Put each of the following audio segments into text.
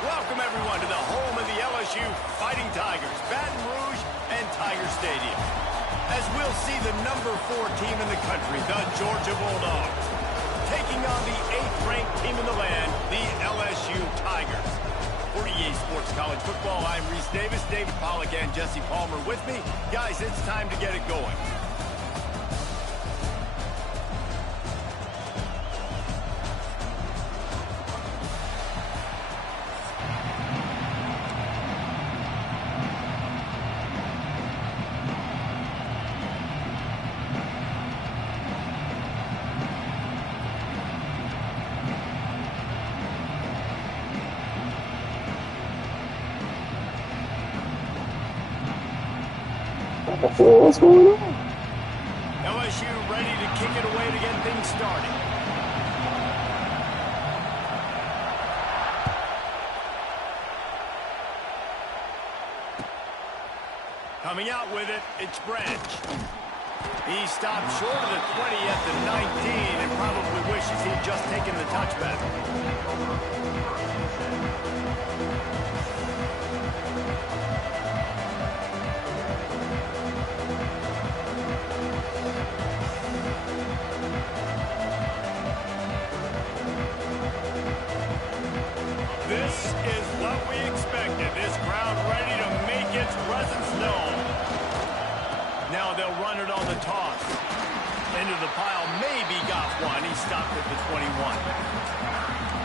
Welcome, everyone, to the home of the LSU Fighting Tigers, Baton Rouge and Tiger Stadium. As we'll see the number 4 team in the country, the Georgia Bulldogs, taking on the 8th-ranked team in the land, the LSU Tigers. For EA Sports College Football, I'm Reese Davis, David Pollack, and Jesse Palmer with me. Guys, it's time to get it going. What's going on? LSU ready to kick it away to get things started. Coming out with it, it's Branch. He stopped short of the 20 at the 19 and probably wishes he'd just taken the touchback. This is what we expected. This crowd ready to make its presence known. Now they'll run it on the toss. Into the pile, maybe got one. He stopped at the 21.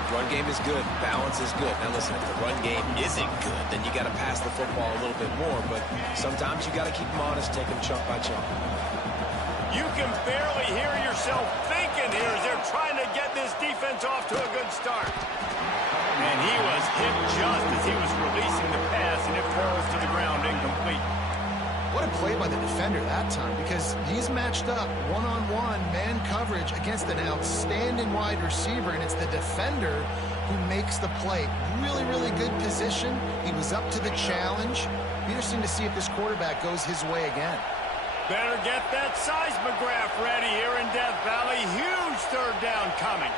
Run game is good. Balance is good. Now listen, if the run game isn't good, then you got to pass the football a little bit more. But sometimes you got to keep them honest, take them chunk by chunk. You can barely hear yourself thinking here as they're trying to get this defense off to a good start. And he was hit just as he was releasing the pass, and it falls to the ground incomplete. What a play by the defender that time, because he's matched up one-on-one man coverage against an outstanding wide receiver, and it's the defender who makes the play. Really, really good position. He was up to the challenge. Be interesting to see if this quarterback goes his way again. Better get that seismograph ready here in Death Valley. Huge third down coming.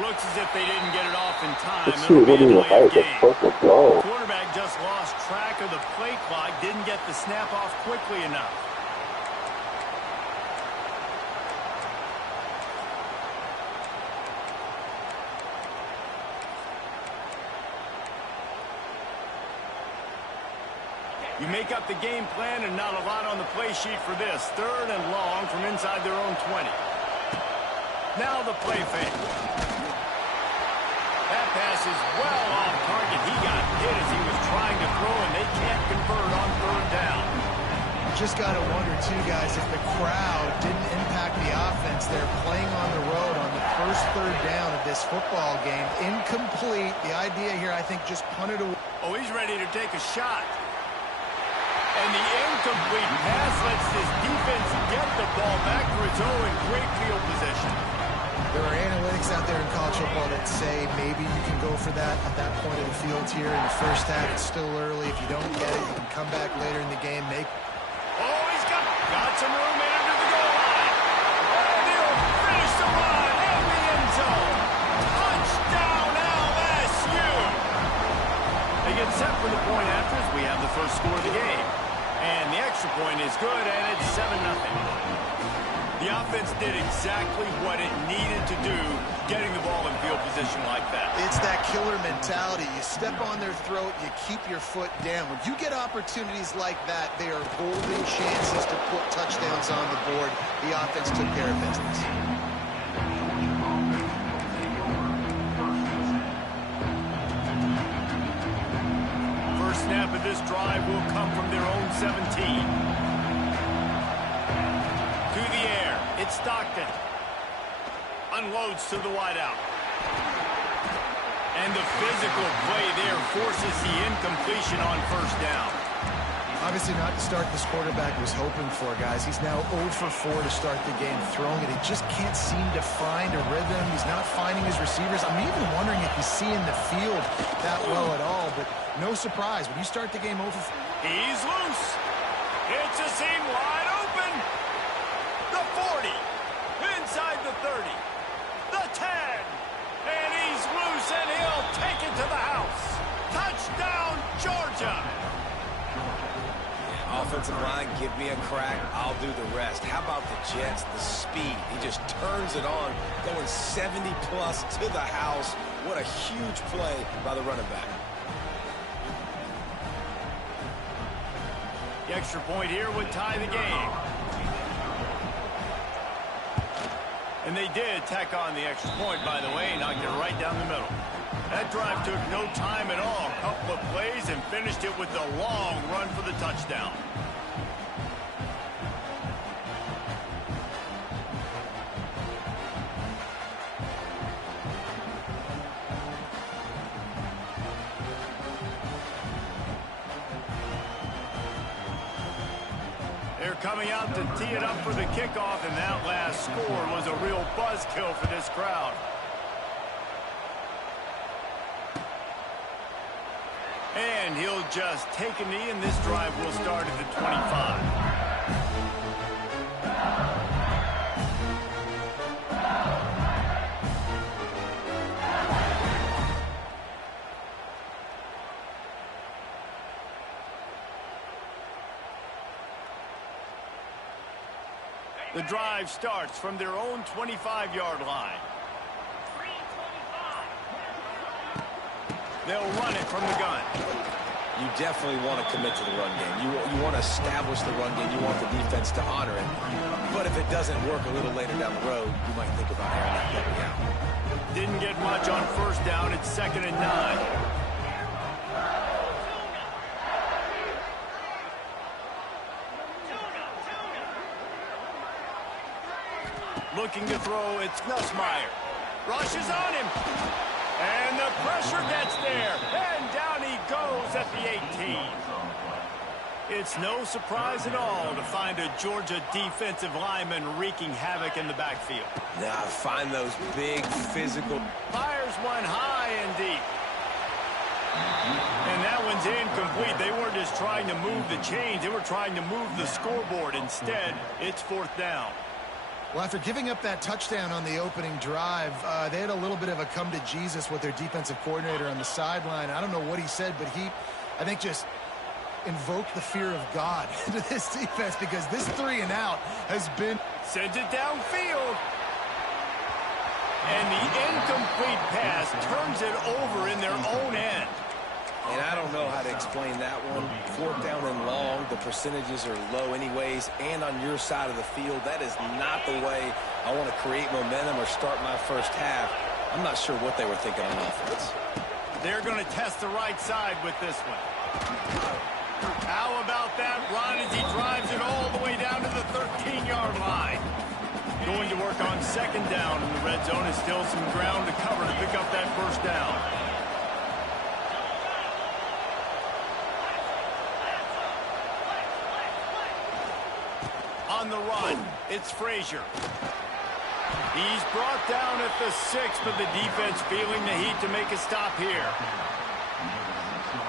Looks as if they didn't get it off in time. Shoot, what do you like? It's perfect goal. Quarterback just lost track of the play clock, didn't get the snap off quickly enough. You make up the game plan and not a lot on the play sheet for this. 3rd and long from inside their own 20. Now the play fake. That pass is well off target. He got hit as he was trying to throw, and they can't convert on 3rd down. Just got to wonder, too, guys, if the crowd didn't impact the offense. They're playing on the road on the first 3rd down of this football game. Incomplete. The idea here, I think, just punted away. Oh, he's ready to take a shot. And the incomplete pass lets this defense get the ball back for its own in great field position. There are analytics out there in college football that say maybe you can go for that at that point of the field here in the first half. It's still early. If you don't get it, you can come back later in the game. Oh, he's got some room in under the goal line. And he'll finish the run in the end zone. Touchdown, LSU. They get set for the point after as we have the first score of the game. And the extra point is good, and it's 7-0. The offense did exactly what it needed to do, getting the ball in field position like that. It's that killer mentality. You step on their throat, you keep your foot down. When you get opportunities like that, they are golden chances to put touchdowns on the board. The offense took care of business. First snap of this drive will come from their own 17. It's Stockton. Unloads to the wideout. And the physical play there forces the incompletion on 1st down. Obviously not the start this quarterback was hoping for, guys. He's now 0 for 4 to start the game throwing it. He just can't seem to find a rhythm. He's not finding his receivers. I'm even wondering if he's seeing the field that well at all, but no surprise. When you start the game 0 for 4. He's loose. It's a seam wide open. The 40. Inside the 30. The 10. And he's loose, and he'll take it to the house. Touchdown, Georgia. Yeah, offensive line, give me a crack. I'll do the rest. How about the Jets, the speed? He just turns it on, going 70-plus to the house. What a huge play by the running back. The extra point here would tie the game. And they did tack on the extra point, by the way, knocked it right down the middle. That drive took no time at all. A couple of plays and finished it with a long run for the touchdown. They're coming out to tee it up for the kickoff, and that last score was a real buzzkill for this crowd. And he'll just take a knee, and this drive will start at the 25. The drive starts from their own 25-yard line. They'll run it from the gun. You definitely want to commit to the run game. You want to establish the run game. You want the defense to honor it. But if it doesn't work a little later down the road, you might think about airing that puppy out. Didn't get much on first down. It's 2nd and 9. Looking to throw, it's Nussmeier. Rushes on him. And the pressure gets there. And down he goes at the 18. It's no surprise at all to find a Georgia defensive lineman wreaking havoc in the backfield. Now find those big physical. Fires one high and deep. And that one's incomplete. They weren't just trying to move the chains. They were trying to move the scoreboard. Instead, it's 4th down. Well, after giving up that touchdown on the opening drive, they had a little bit of a come to Jesus with their defensive coordinator on the sideline. I don't know what he said, but he, I think, just invoked the fear of God into this defense, because this 3 and out has been... Sends it downfield. And the incomplete pass turns it over in their own end. And I don't know how to explain that one. 4th down and long, the percentages are low anyways, and on your side of the field, that is not the way I want to create momentum or start my first half. I'm not sure what they were thinking on offense. They're going to test the right side with this one. How about that run as he drives it all the way down to the 13-yard line? Going to work on 2nd down in the red zone, and still some ground to cover to pick up that first down. On the run, it's Frazier. He's brought down at the 6, but the defense feeling the heat to make a stop here.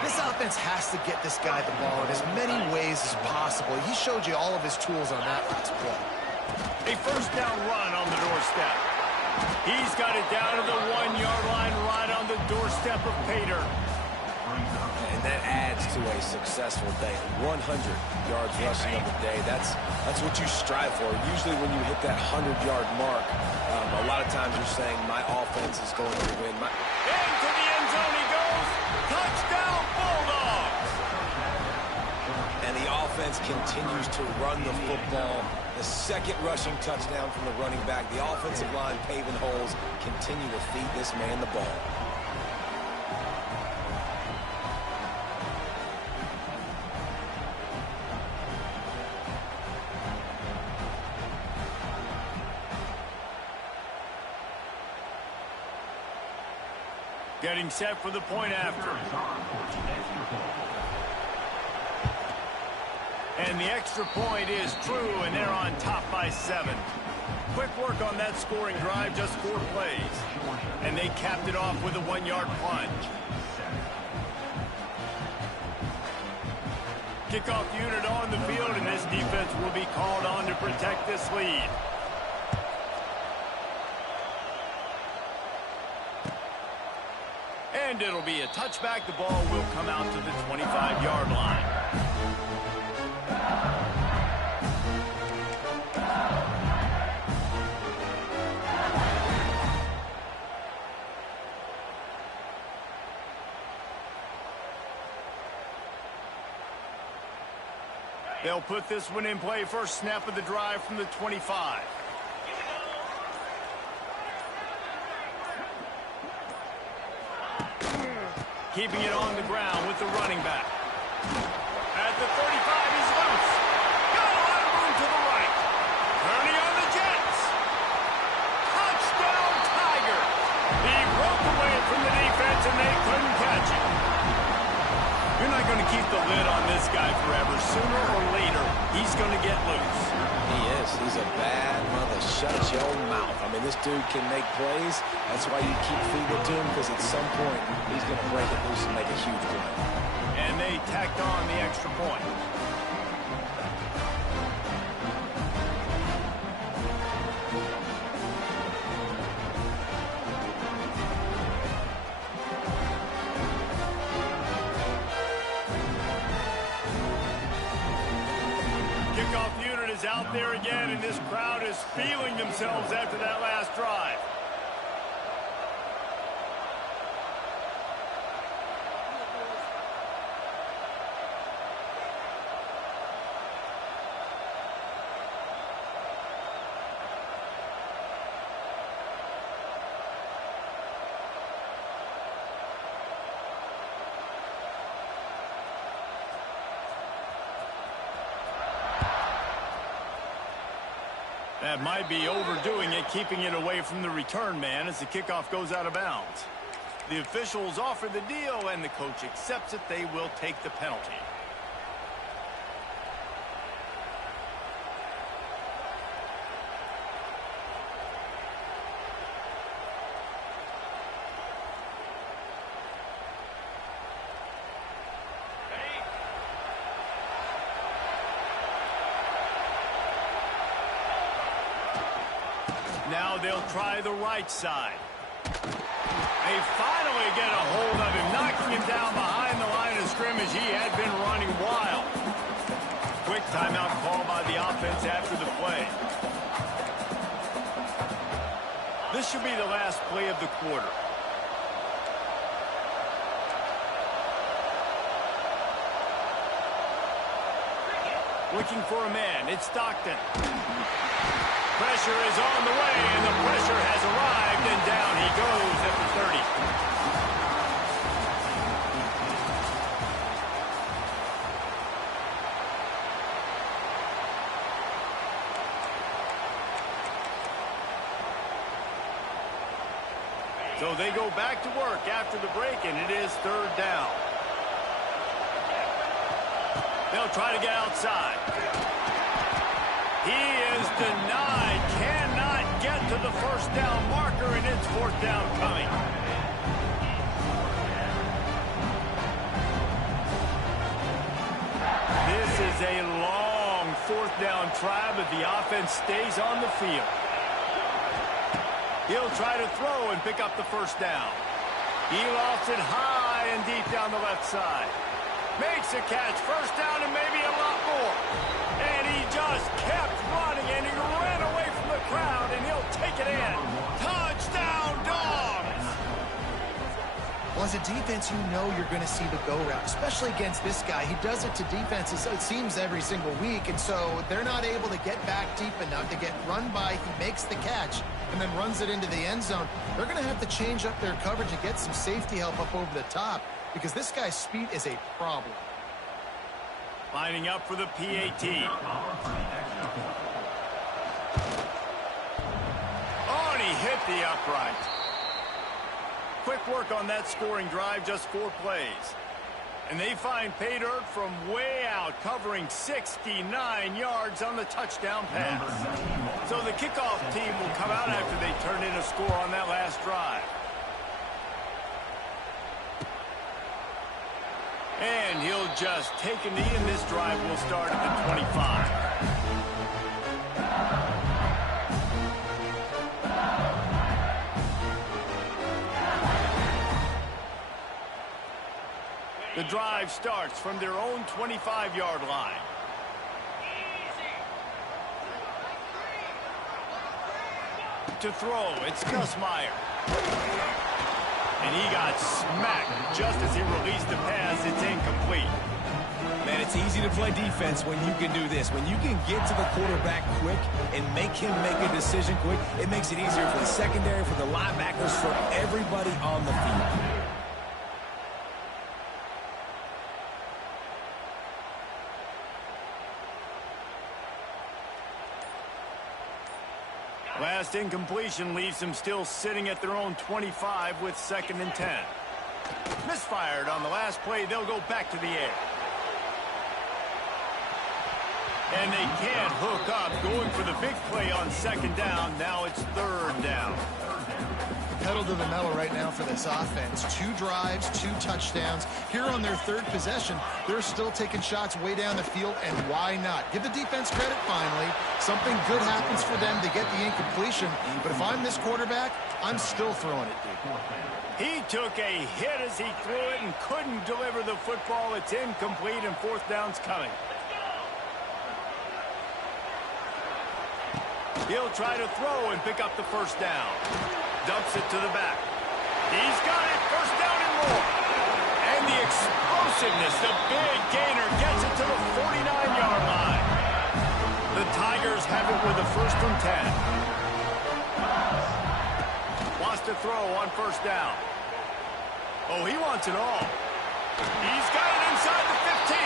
This offense has to get this guy the ball in as many ways as possible. He showed you all of his tools on that last play. A first down run on the doorstep. He's got it down to the 1-yard line, right on the doorstep of Pater. And that adds to a successful day. 100 yards rushing of the day. That's what you strive for. Usually when you hit that 100-yard mark, a lot of times you're saying, my offense is going to win. Into the end zone he goes. Touchdown, Bulldogs! And the offense continues to run the football. The 2nd rushing touchdown from the running back. The offensive line paving holes, continue to feed this man the ball. Getting set for the point after. And the extra point is true, and they're on top by 7. Quick work on that scoring drive, just 4 plays. And they capped it off with a 1-yard plunge. Kickoff unit on the field, and this defense will be called on to protect this lead. And it'll be a touchback. The ball will come out to the 25-yard line. They'll put this one in play. First snap of the drive from the 25. Keeping it on the ground with the running back. At the 35, he's loose. Got a lot of room to the right. Turning on the Jets. Touchdown, Tigers. He broke away from the defense, and they couldn't catch him. You're not going to keep the lid on this guy forever. Sooner or later, he's going to get loose. He is. He's a bad mother. Shut your mouth. I mean, this dude can make plays. That's why you keep feeding it to him, because at some point, he's going to break it loose and make a huge play. And they tacked on the extra point. Kickoff unit is out there again, and this crowd is feeling themselves after that last drive. That might be overdoing it, keeping it away from the return man as the kickoff goes out of bounds. The officials offer the deal, and the coach accepts it. They will take the penalty. Now they'll try the right side. They finally get a hold of him, knocking him down behind the line of scrimmage. He had been running wild. Quick timeout call by the offense after the play. This should be the last play of the quarter. Looking for a man. It's Stockton. Pressure is on the way, and the pressure has arrived, and down he goes at the 30. So they go back to work after the break, and it is third down. They'll try to get outside. He is denied, cannot get to the first down marker, and it's fourth down coming. This is a long fourth down try, but the offense stays on the field. He'll try to throw and pick up the first down. He lofts it high and deep down the left side. Makes a catch, first down, and maybe a lot more. And he just kept running, and he ran away from the crowd, and he'll take it in. Touchdown, Dogs! Well, as a defense, you know you're going to see the go route, especially against this guy. He does it to defenses, it seems, every single week, and so they're not able to get back deep enough to get run by. He makes the catch and then runs it into the end zone. They're going to have to change up their coverage and get some safety help up over the top because this guy's speed is a problem. Lining up for the PAT. Oh, and he hit the upright. Quick work on that scoring drive, just 4 plays. And they find pay dirt from way out, covering 69 yards on the touchdown pass. So the kickoff team will come out after they turn in a score on that last drive. And he'll just take a knee, and this drive will start at the 25. The drive starts from their own 25-yard line. To throw, it's Gus Meyer. And he got smacked just as he released the pass. It's incomplete. Man, it's easy to play defense when you can do this. When you can get to the quarterback quick and make him make a decision quick, it makes it easier for the secondary, for the linebackers, for everybody on the field. Last incompletion leaves them still sitting at their own 25 with 2nd and 10. Misfired on the last play. They'll go back to the air. And they can't hook up. Going for the big play on 2nd down. Now it's 3rd down. Pedal to the metal right now for this offense. 2 drives, 2 touchdowns. Here on their 3rd possession, they're still taking shots way down the field, and why not? Give the defense credit finally. Something good happens for them to get the incompletion, but if I'm this quarterback, I'm still throwing it deep. He took a hit as he threw it and couldn't deliver the football. It's incomplete, and 4th down's coming. He'll try to throw and pick up the 1st down. Dumps it to the back. He's got it. 1st down and more. And the explosiveness, the big gainer, gets it to the 49-yard line. The Tigers have it with a 1st and 10. Wants to throw on 1st down. Oh, he wants it all. He's got it inside the 15.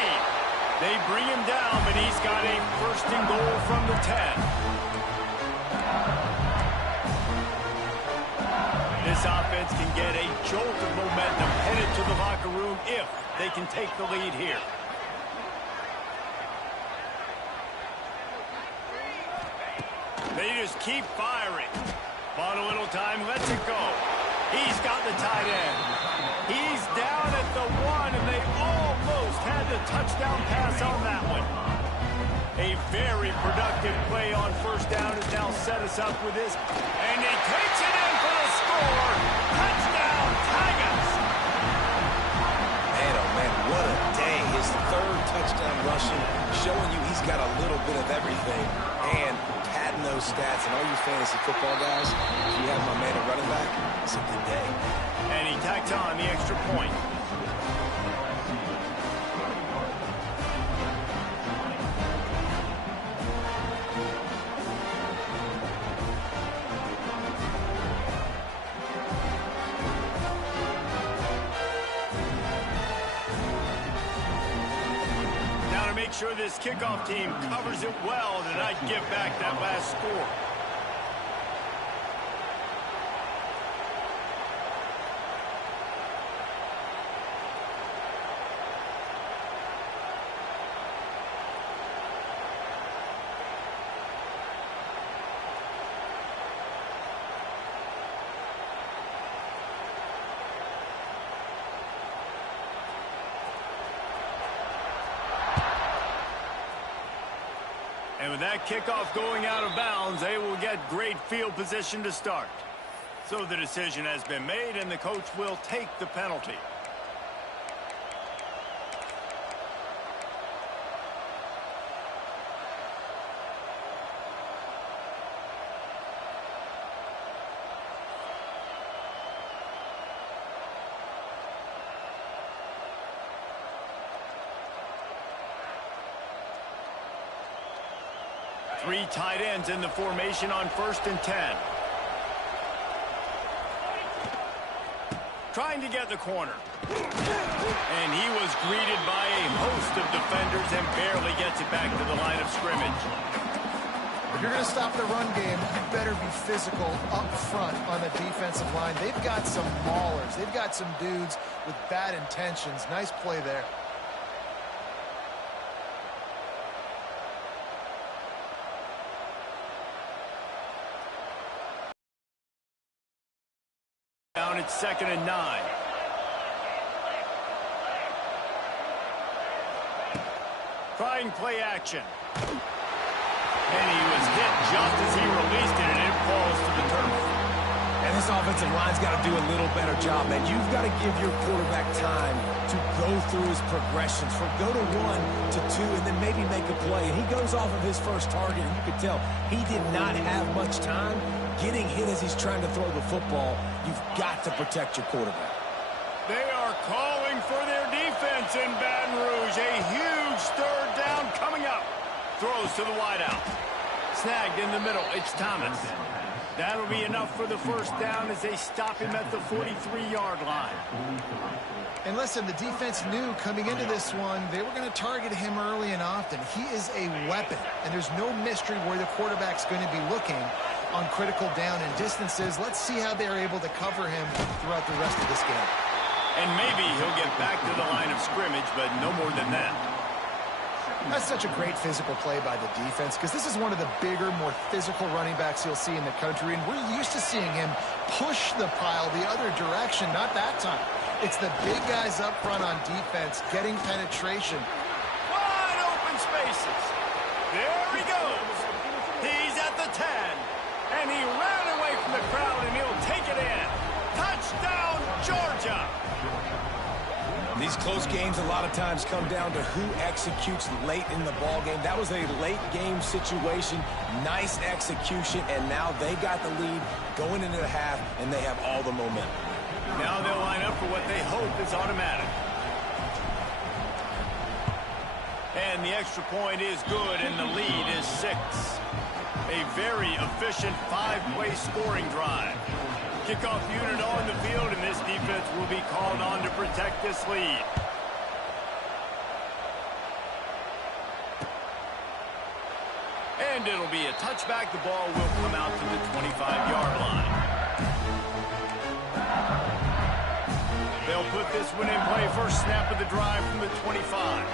They bring him down, but he's got a 1st and goal from the 10. This offense can get a jolt of momentum headed to the locker room if they can take the lead here. They just keep firing. Bought a little time, lets it go. He's got the tight end. He's down at the 1, and they almost had the touchdown pass on that one. A very productive play on 1st down has now set us up with this. And he takes it in for the score. Touchdown, Tigers. Man, oh man, what a day. His 3rd touchdown rushing, showing you he's got a little bit of everything. And padding those stats. And all you fantasy football guys, if you have my man at running back, it's a good day. And he tacked on the extra point. Make sure this kickoff team covers it well to not give back that last score. And with that kickoff going out of bounds, they will get great field position to start. So the decision has been made, and the coach will take the penalty. Three tight ends in the formation on 1st and 10. Trying to get the corner. And he was greeted by a host of defenders and barely gets it back to the line of scrimmage. If you're going to stop the run game, you better be physical up front on the defensive line. They've got some maulers. They've got some dudes with bad intentions. Nice play there. Down at 2nd and 9. Trying play action. And he was hit just as he released it, and it falls to the turf. And this offensive line's got to do a little better job, man. You've got to give your quarterback time to go through his progressions. From go to 1 to 2, and then maybe make a play. And he goes off of his first target, and you could tell he did not have much time getting hit as he's trying to throw the football. You've got to protect your quarterback. They are calling for their defense in Baton Rouge. A huge third down coming up. Throws to the wideout. Snagged in the middle. It's Thomas. That'll be enough for the first down as they stop him at the 43-yard line. And listen, the defense knew coming into this one, they were going to target him early and often. He is a weapon, and there's no mystery where the quarterback's going to be looking on critical down and distances. Let's see how they're able to cover him throughout the rest of this game. And maybe he'll get back to the line of scrimmage, but no more than that. That's such a great physical play by the defense because this is one of the bigger, more physical running backs you'll see in the country, and we're used to seeing him push the pile the other direction. Not that time. It's the big guys up front on defense getting penetration. Wide open spaces. There he goes. He's at the 10, and he ran away from the crowd, and he'll take it in. Touchdown, Georgia. These close games a lot of times come down to who executes late in the ball game. That was a late game situation, nice execution, and now they got the lead going into the half, and they have all the momentum. Now they'll line up for what they hope is automatic. And the extra point is good, and the lead is 6. A very efficient 5-play scoring drive. Kickoff unit on the field, and this defense will be called on to protect this lead. And it'll be a touchback. The ball will come out to the 25-yard line. They'll put this one in play. First snap of the drive from the 25.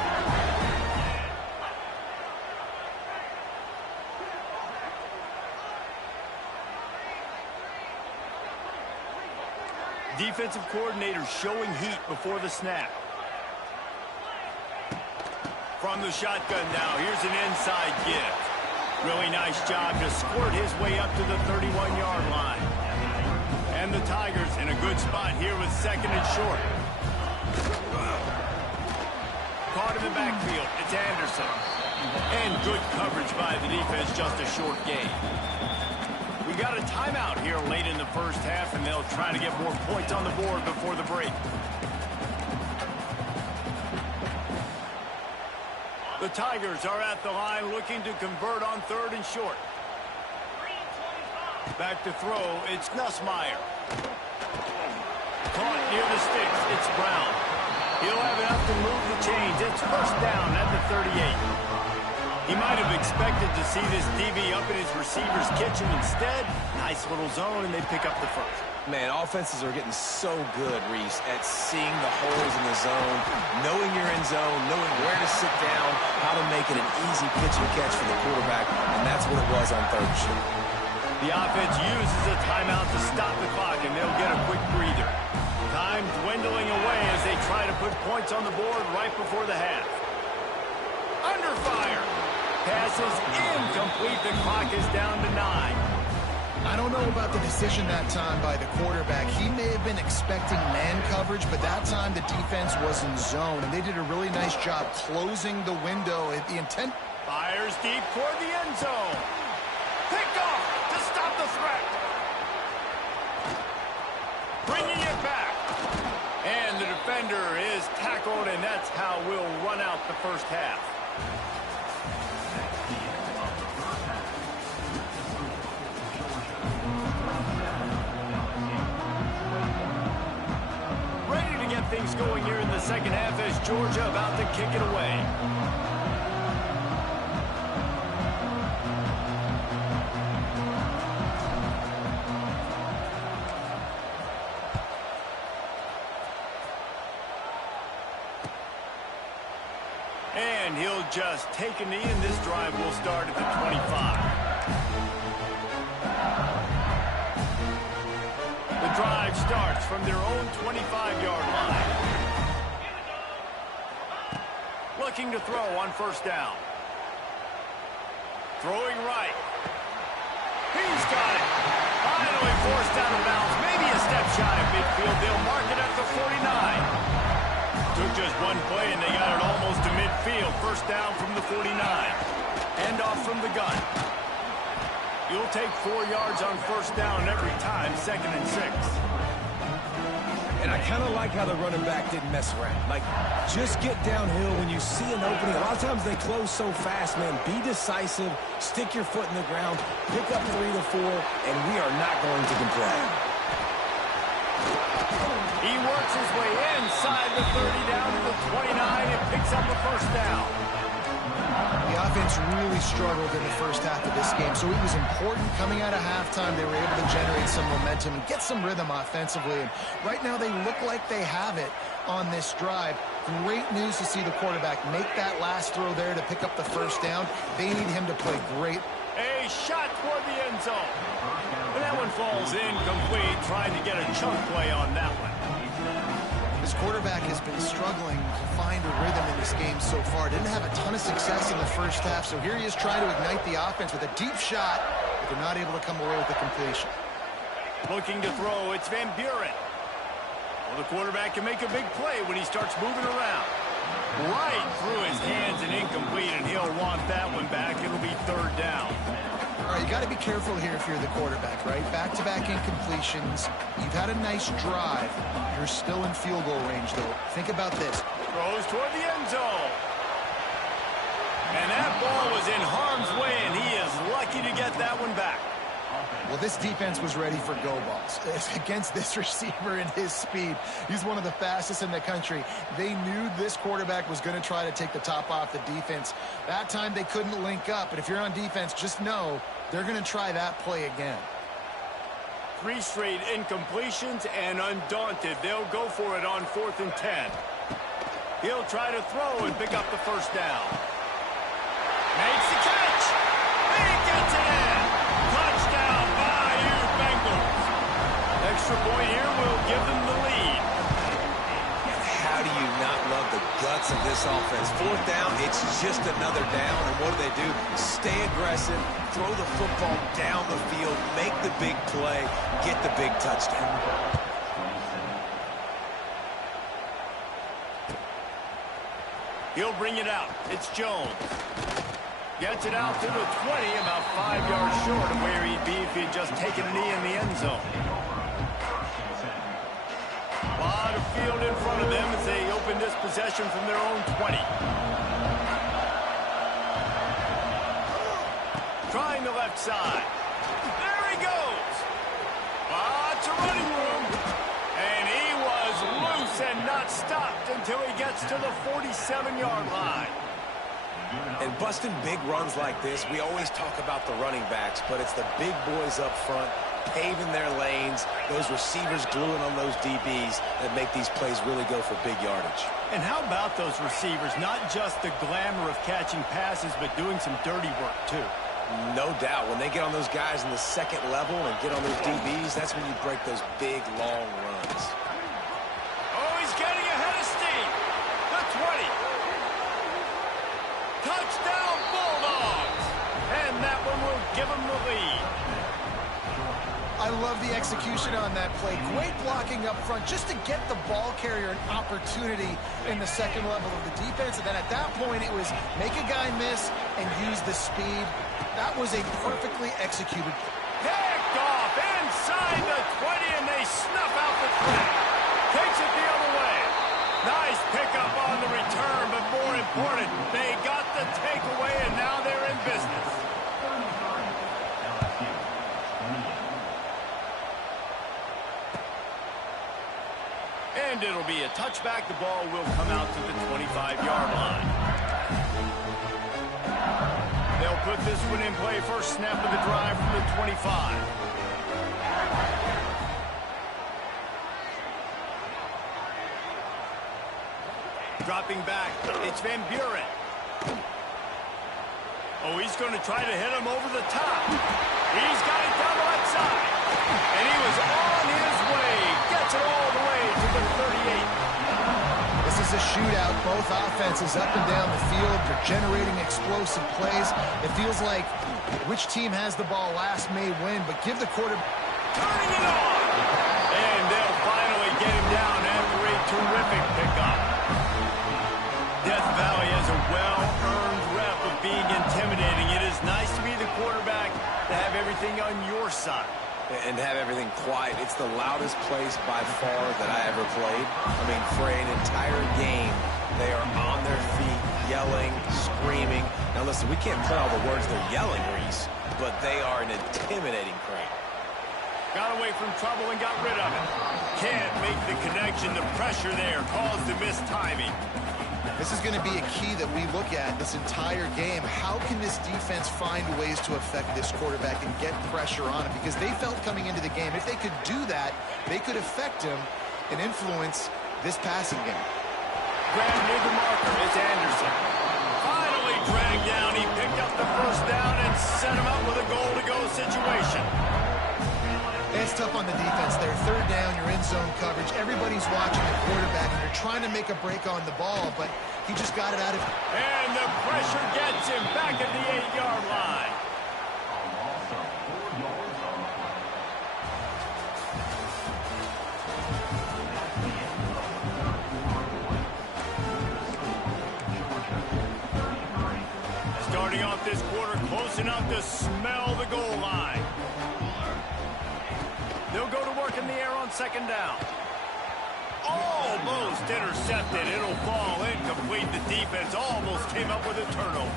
Defensive coordinator showing heat before the snap. From the shotgun now, here's an inside give. Really nice job to squirt his way up to the 31-yard line. And the Tigers in a good spot here with second and short. Caught in the backfield, it's Anderson. And good coverage by the defense, just a short gain. We got a timeout here late in the first half, and they'll try to get more points on the board before the break. The Tigers are at the line looking to convert on third and short. Back to throw, it's Nussmeier. Caught near the sticks, it's Brown. He'll have enough to move the chains. It's first down at the 38. He might have expected to see this DB up in his receiver's kitchen. Instead, nice little zone, and they pick up the first. Man, offenses are getting so good, Reese, at seeing the holes in the zone, knowing you're in zone, knowing where to sit down, how to make it an easy pitch and catch for the quarterback, and that's what it was on third and short. The offense uses a timeout to stop the clock, and they'll get a quick breather. Time dwindling away as they try to put points on the board right before the half. Under fire. Pass is incomplete. The clock is down to 9. I don't know about the decision that time by the quarterback. He may have been expecting man coverage, but that time the defense was in zone, and they did a really nice job closing the window. The intent... Fires deep toward the end zone. Picked off to stop the threat. Bringing it back. And the defender is tackled, and that's how we'll run out the first half. Things going here in the second half as Georgia about to kick it away. And he'll just take a knee, and this drive will start at the 25. The drive starts from their own 25-yard line. looking to throw on first down. Throwing right. He's got it. Finally forced out of bounds. Maybe a step shy of midfield. They'll mark it at the 49. Took just one play, and they got it almost to midfield. First down from the 49. Hand off from the gun. You'll take 4 yards on first down every time, 2nd and 6. And I kind of like how the running back didn't mess around. Like, just get downhill when you see an opening. A lot of times they close so fast, man. Be decisive, stick your foot in the ground, pick up 3 to 4, and we are not going to complain. He works his way inside the 30 down to the 29 and picks up a first down. The offense really struggled in the first half of this game, so it was important coming out of halftime. They were able to generate some momentum and get some rhythm offensively. And right now they look like they have it on this drive. Great news to see the quarterback make that last throw there to pick up the first down. They need him to play great. A shot toward the end zone. And that one falls incomplete, trying to get a chunk play on that one. This quarterback has been struggling to find a rhythm in this game so far. Didn't have a ton of success in the first half, so here he is trying to ignite the offense with a deep shot, but they're not able to come away with the completion. Looking to throw, it's Van Buren. Well, the quarterback can make a big play when he starts moving around. Right through his hands and incomplete, and he'll want that one back. It'll be 3rd down. All right, you got to be careful here if you're the quarterback, right? Back-to-back incompletions. You've had a nice drive. You're still in field goal range, though. Think about this. Throws toward the end zone. And that ball was in harm's way, and he is lucky to get that one back. Well, this defense was ready for go balls. Against this receiver and his speed, he's one of the fastest in the country. They knew this quarterback was going to try to take the top off the defense. That time they couldn't link up, but if you're on defense, just know they're going to try that play again. 3 straight incompletions, and undaunted, they'll go for it on 4th and 10. He'll try to throw and pick up the first down. Makes the catch. He gets it in. Touchdown, Bayou Bengals. Extra point here will give them the lead. And how do you not love the guts of this offense? 4th down, it's just another down, and what do? Stay aggressive, throw the football down the field, make the big play, get the big touchdown. He'll bring it out. It's Jones. Gets it out to the 20, about 5 yards short of where he'd be if he'd just taken a knee in the end zone. A lot of field in front of them as they open this possession from their own 20. Trying the left side. There he goes. Lots of running room. And he was loose and not stopped until he gets to the 47-yard line. And busting big runs like this, we always talk about the running backs, but it's the big boys up front, paving their lanes, those receivers gluing on those DBs that make these plays really go for big yardage. And how about those receivers? Not just the glamour of catching passes, but doing some dirty work, too. No doubt. When they get on those guys in the second level and get on those DBs, that's when you break those big, long runs. Oh, he's getting ahead of steam. The 20. Touchdown, Bulldogs. And that one will give them the lead. I love the execution on that play. Great blocking up front just to get the ball carrier an opportunity in the second level of the defense. And then at that point, it was make a guy miss and use the speed. That was a perfectly executed play. Picked off inside the 20, and they snuff out the threat. Takes it the other way. Nice pickup on the return, but more important, they got the takeaway, and now they're in business. And it'll be a touchback. The ball will come out to the 25-yard line. They'll put this one in play. First snap of the drive from the 25. Dropping back, it's Van Buren. Oh, he's going to try to hit him over the top. He's got it down the left side. And he was on his way. Gets it all the way to the 38. This is is a shootout. Both offenses up and down the field. They're generating explosive plays. It feels like which team has the ball last may win, but give the quarterback. Turning it on! And they'll finally get him down after a terrific pickup. Death Valley has a well-earned rep of being intimidating. It is nice to be the quarterback, to have everything on your side. And have everything quiet. It's the loudest place by far that I ever played. I mean, for an entire game, they are on their feet, yelling, screaming. Now listen, we can't play all the words they're yelling, Reese, but they are an intimidating crowd. Got away from trouble and got rid of it. Can't make the connection. The pressure there caused the missed timing. This is going to be a key that we look at this entire game. How can this defense find ways to affect this quarterback and get pressure on him? Because they felt coming into the game, if they could do that, they could affect him and influence this passing game. Grab near the marker. It's Anderson. Finally dragged down. He picked up the first down and set him up with a goal-to-go situation. It's tough on the defense there. Third down, you're in zone coverage. Everybody's watching the quarterback, and you're trying to make a break on the ball, but he just got it out of... And the pressure gets him back at the 8-yard line. Starting off this quarter close enough to smell the goal line. They'll go to work in the air on second down. Almost intercepted. It'll fall incomplete. The defense almost came up with a turnover.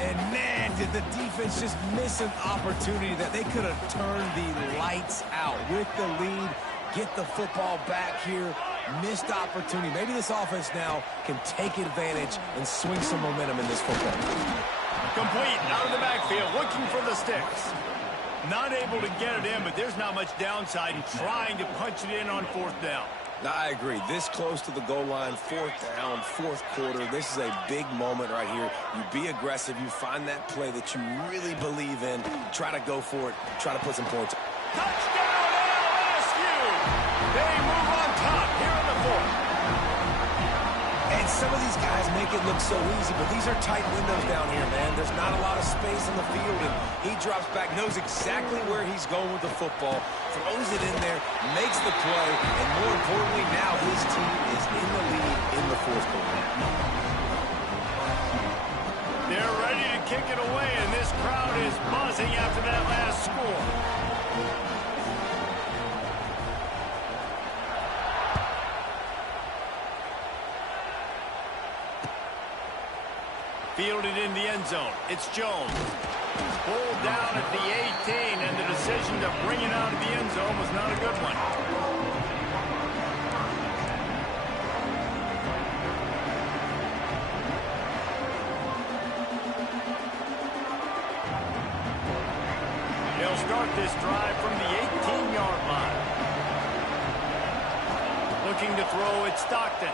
And man, did the defense just miss an opportunity that they could have turned the lights out with the lead, get the football back here. Missed opportunity. Maybe this offense now can take advantage and swing some momentum in this football. Complete out of the backfield, looking for the sticks. Not able to get it in, but there's not much downside in trying to punch it in on fourth down. Now, I agree. This close to the goal line, fourth down, fourth quarter. This is a big moment right here. You be aggressive. You find that play that you really believe in. Try to go for it. Try to put some points. Touchdown, LSU! They move on top here in the fourth. And some of these guys make it look so easy, but these are tight windows down here, man. There's not a lot of space on the field, and he drops back, knows exactly where he's going with the football, throws it in there, makes the play, and more importantly, now his team is in the lead in the fourth quarter. They're ready to kick it away, and this crowd is buzzing after that last score. Fielded in the end zone. It's Jones. Pulled down at the 18, and the decision to bring it out of the end zone was not a good one. They'll start this drive from the 18-yard line. Looking to throw, it's Stockton.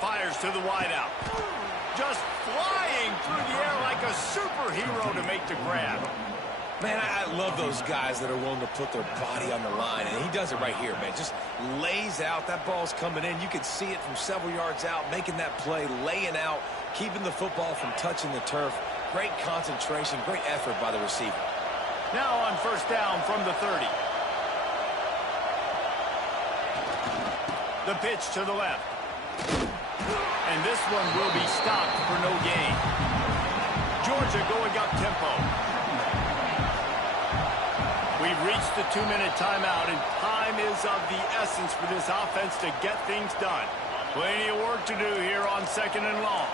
Fires to the wideout. Just flying through the air like a superhero to make the grab. Man, I love those guys that are willing to put their body on the line, and he does it right here, man. Just lays out. That ball's coming in. You can see it from several yards out, making that play, laying out, keeping the football from touching the turf. Great concentration, great effort by the receiver. Now on first down from the 30. The pitch to the left. And this one will be stopped for no gain. Georgia going up tempo. We've reached the 2-minute timeout, and time is of the essence for this offense to get things done. Plenty of work to do here on second and long.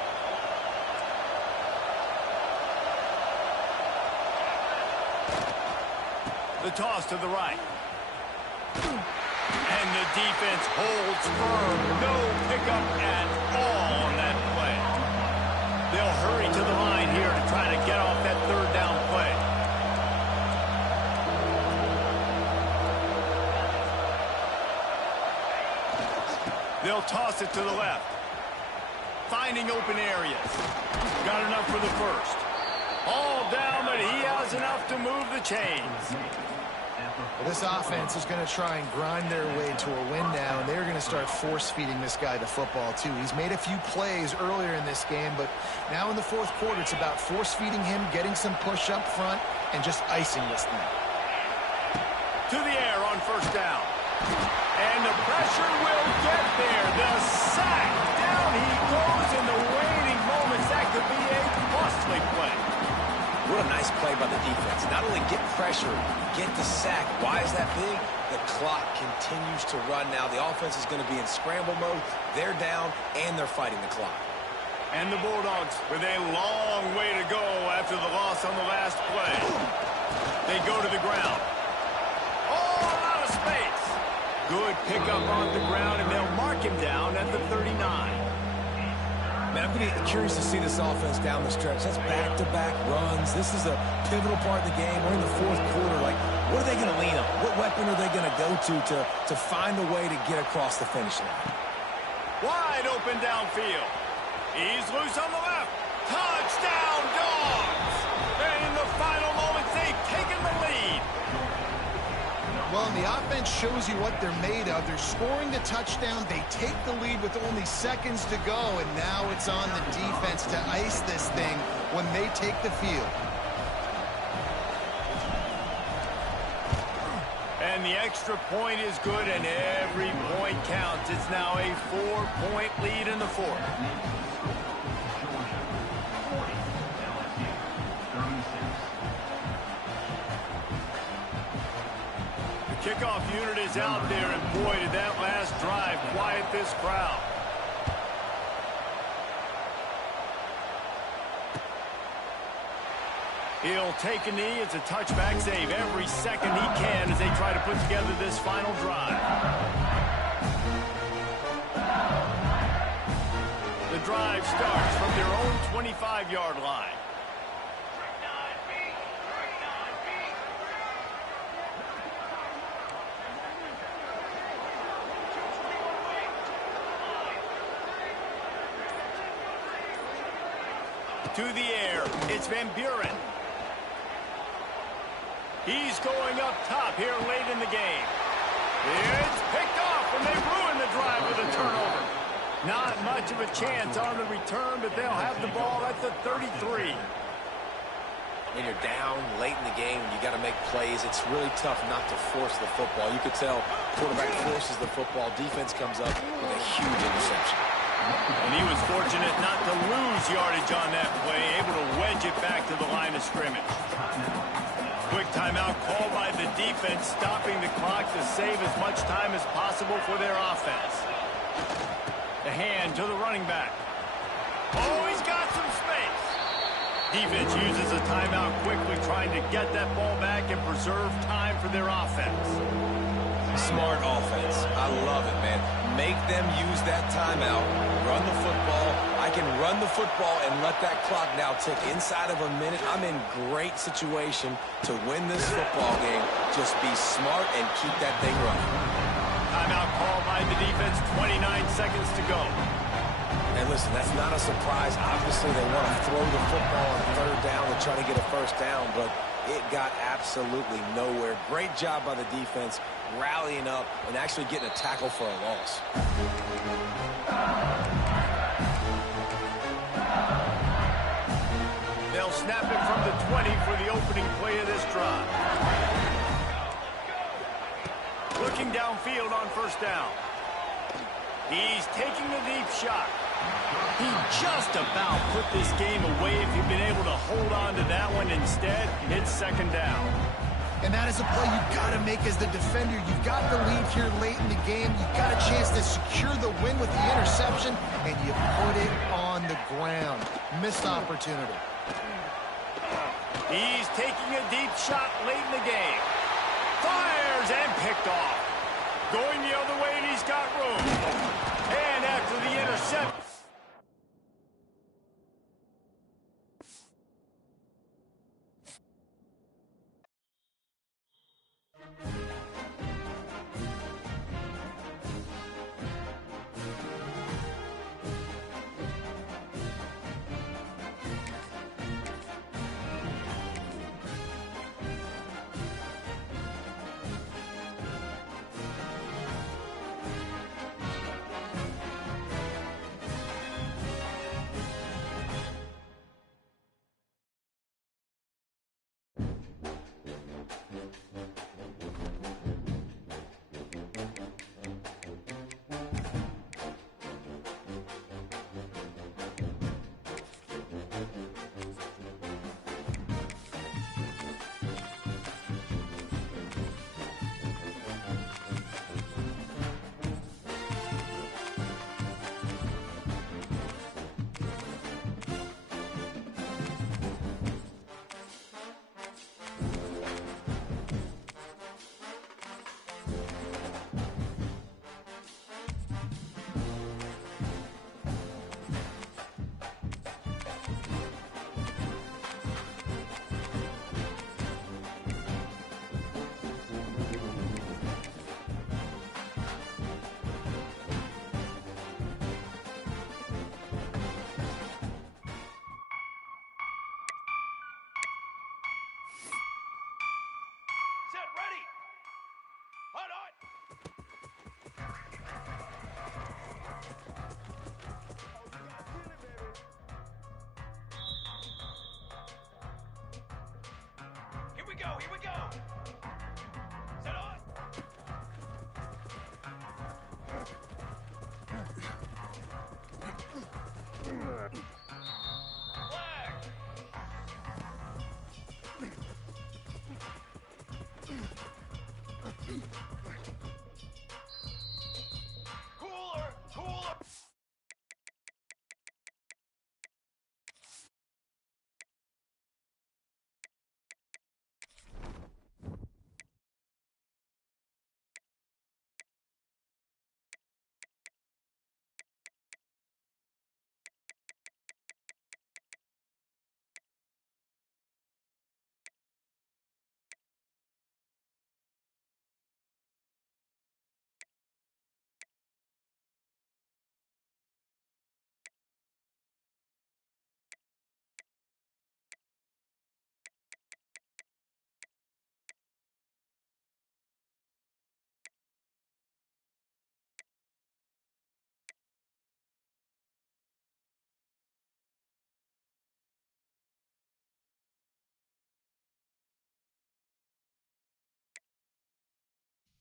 The toss to the right. And the defense holds firm. No pickup at all on that play. They'll hurry to the line here to try to get off that third down play. They'll toss it to the left. Finding open areas. Got enough for the first. All down, but he has enough to move the chains. This offense is going to try and grind their way to a win now, and they're going to start force-feeding this guy the football, too. He's made a few plays earlier in this game, but now in the fourth quarter, it's about force-feeding him, getting some push up front, and just icing this thing. To the air on first down. And the pressure will get there. The sack. Down he goes in the waning moments. That could be a costly play. What a nice play by the defense. Not only get pressure, get the sack. Why is that big? The clock continues to run now. The offense is going to be in scramble mode. They're down, and they're fighting the clock. And the Bulldogs with a long way to go after the loss on the last play. They go to the ground. Oh, a lot of space. Good pickup on the ground, and they'll mark him down at the 39. Man, I'm going to be curious to see this offense down the stretch. That's back-to-back runs. This is a pivotal part of the game. We're in the fourth quarter. Like, what are they going to lean on? What weapon are they going to go to find a way to get across the finish line? Wide open downfield. He's loose on the left. Touchdown, Dogs! And in the final moments, they've taken the lead. Well, and the offense shows you what they're made of. They're scoring the touchdown. They take the lead with only seconds to go, and now it's on the defense to ice this thing when they take the field. And the extra point is good, and every point counts. It's now a 4-point lead in the fourth. Kickoff unit is out there, and boy, did that last drive quiet this crowd. He'll take a knee. It's a touchback save every second he can as they try to put together this final drive. The drive starts from their own 25-yard line. To the air, it's Van Buren. He's going up top here late in the game. It's picked off, and they ruin the drive with a turnover. Not much of a chance on the return, but they'll have the ball at the 33. When you're down late in the game and you got to make plays, it's really tough not to force the football. You could tell quarterback forces the football. Defense comes up with a huge interception. And he was fortunate not to lose yardage on that play, able to wedge it back to the line of scrimmage. Quick timeout called by the defense, stopping the clock to save as much time as possible for their offense. The hand to the running back. Oh, he's got some space. Defense uses a timeout quickly, trying to get that ball back and preserve time for their offense. Smart offense. I love it, man. Make them use that timeout, run the football. I can run the football and let that clock now tick inside of a minute. I'm in great situation to win this football game. Just be smart and keep that thing running. Timeout called by the defense, 29 seconds to go. And listen, that's not a surprise. Obviously, they want to throw the football on third down and try to get a first down, but it got absolutely nowhere. Great job by the defense, rallying up and actually getting a tackle for a loss. They'll snap it from the 20 for the opening play of this drive. Looking downfield on first down. He's taking a deep shot. He just about put this game away if he'd been able to hold on to that one. Instead, it's second down. And that is a play you've got to make as the defender. You've got the lead here late in the game. You've got a chance to secure the win with the interception, and you put it on the ground. Missed opportunity. He's taking a deep shot late in the game. Fires and picked off. Going the other way, and he's got room. And after the interception. Cooler! Cooler!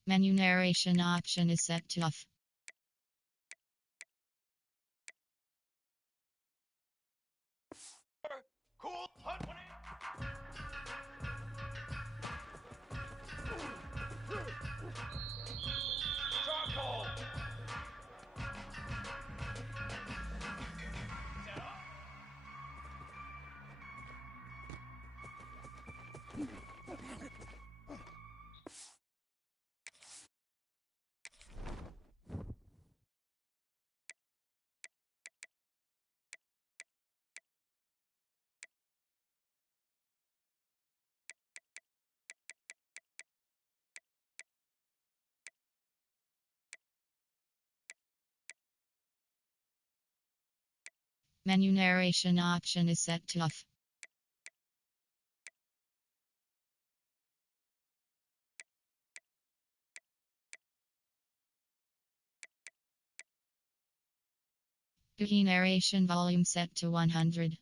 Menu narration option is set to off. Cool! Hot one Charcoal! Set up! Menu narration option is set to off. Narration volume set to 100.